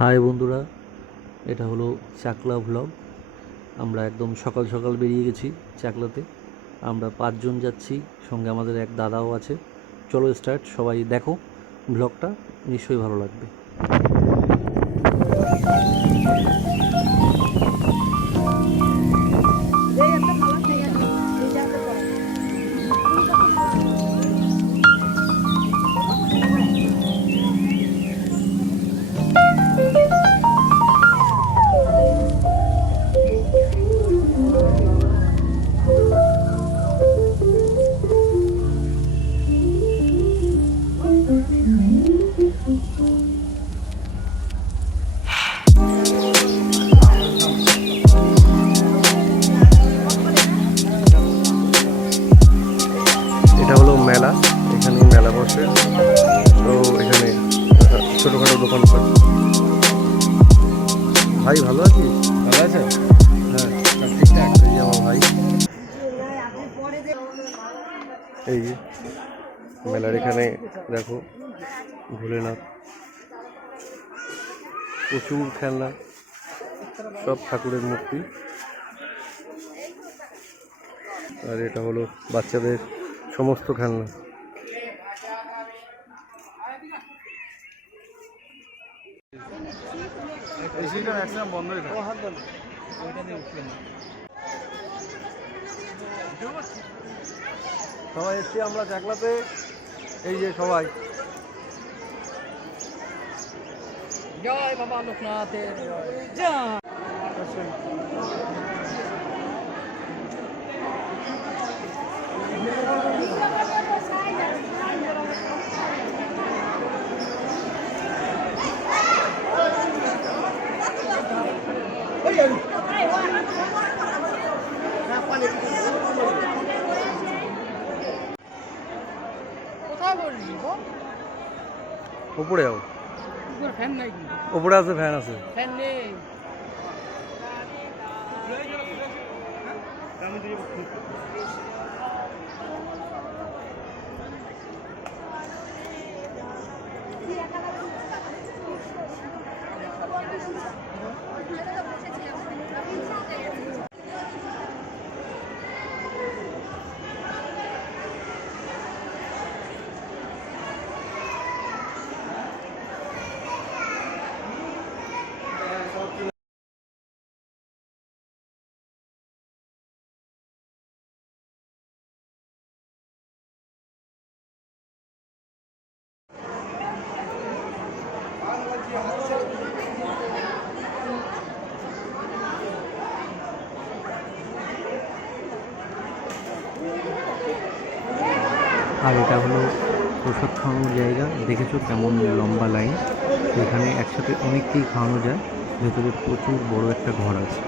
High বন্ধুরা, এটা হলো চাকলা ভ্লগ। আমরা একদম সকাল সকাল বেরিয়ে গেছি চাকলাতে। আমরা 5 জন যাচ্ছি, সঙ্গে আমাদের এক দাদাও আছে। চলো স্টার্ট, সবাই দেখো ভ্লগটা, নিশ্চয়ই ভালো লাগবে। এটা হলো মেলা, এখানে মেলা বসে। তো এখানে ছোটোখাটো দোকানপাট। ভাই ভালো আছিস? ভালো আছে? হ্যাঁ, ঠিকঠাক। এই যে আমার ভাই। এই যে মেলার এখানে দেখো ভোলেনাথ, প্রচুর খেলনা, সব ঠাকুরের মূর্তি। আর এটা হলো বাচ্চাদের সমস্ত খেলনা। সবাই এসছি আমরা চাকলাতে, এই যে সবাই। জয় বাবা লোকনাথের জয়। কোথায় বললি গো? উপরে যাও, উপরে ফ্যান নাই কি? উপরে আছে, ফ্যান আছে। ফ্যান নেই। আর এটা হলো প্রসাদ খাওয়ানোর জায়গা। দেখেছো কেমন লম্বা লাইন। এখানে একসাথে অনেককেই খাওয়ানো যায়। ভেতরে প্রচুর বড় একটা ঘর আছে।